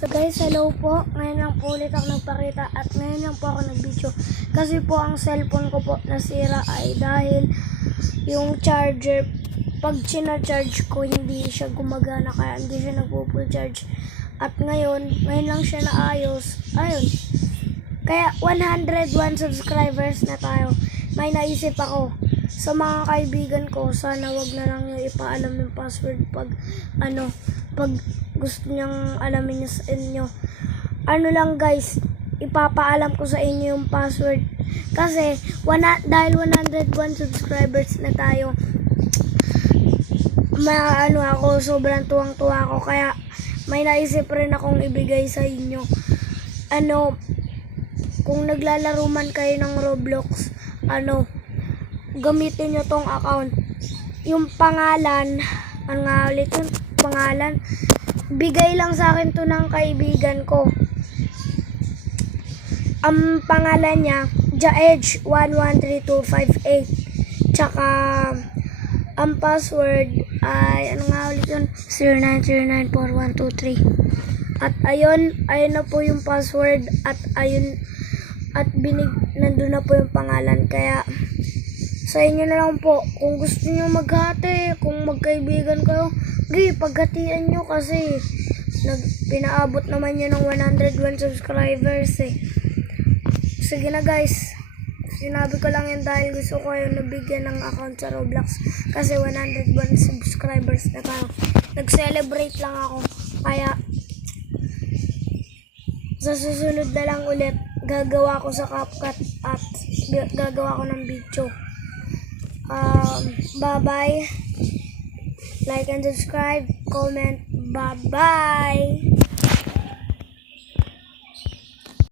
So guys, hello po. Ngayon lang po ulit ako nagpakita at ngayon lang po ako nag-video. Kasi po ang cellphone ko po nasira ay dahil yung charger, pag charge ko hindi siya gumagana kaya hindi siya nagpo-full charge. At ngayon lang siya naayos. Ayun. Kaya 101 subscribers na tayo. May naisip ako sa mga kaibigan ko, sana wag na lang yung ipaalam yung password pag gusto niyang alamin niya sa inyo. Ano lang guys, ipapaalam ko sa inyo yung password. Kasi dahil 101 subscribers na tayo, ako, sobrang tuwang-tuwa ako. Kaya may naisip rin akong ibigay sa inyo. Kung naglalaro man kayo ng Roblox, gamitin nyo tong account. Yung pangalan, pangalan, bigay lang sa akin to ng kaibigan ko. Ang pangalan niya, Jaedge113258. Tsaka, ang password ay, 09094123. At ayun na po yung password at nandun na po yung pangalan. Kaya, sa inyo na lang po, kung gusto nyo maghati, kung magkaibigan kayo, paghatian nyo kasi pinaabot naman yun ng 101 subscribers eh. Sige na guys, sinabi ko lang yun dahil gusto ko yung nabigyan ng account sa Roblox kasi 101 subscribers na tayo. Nag-celebrate lang ako, kaya sa susunod na lang ulit gagawa ko sa CapCut at gagawa ko ng video. Bye bye, like and subscribe, comment, bye bye.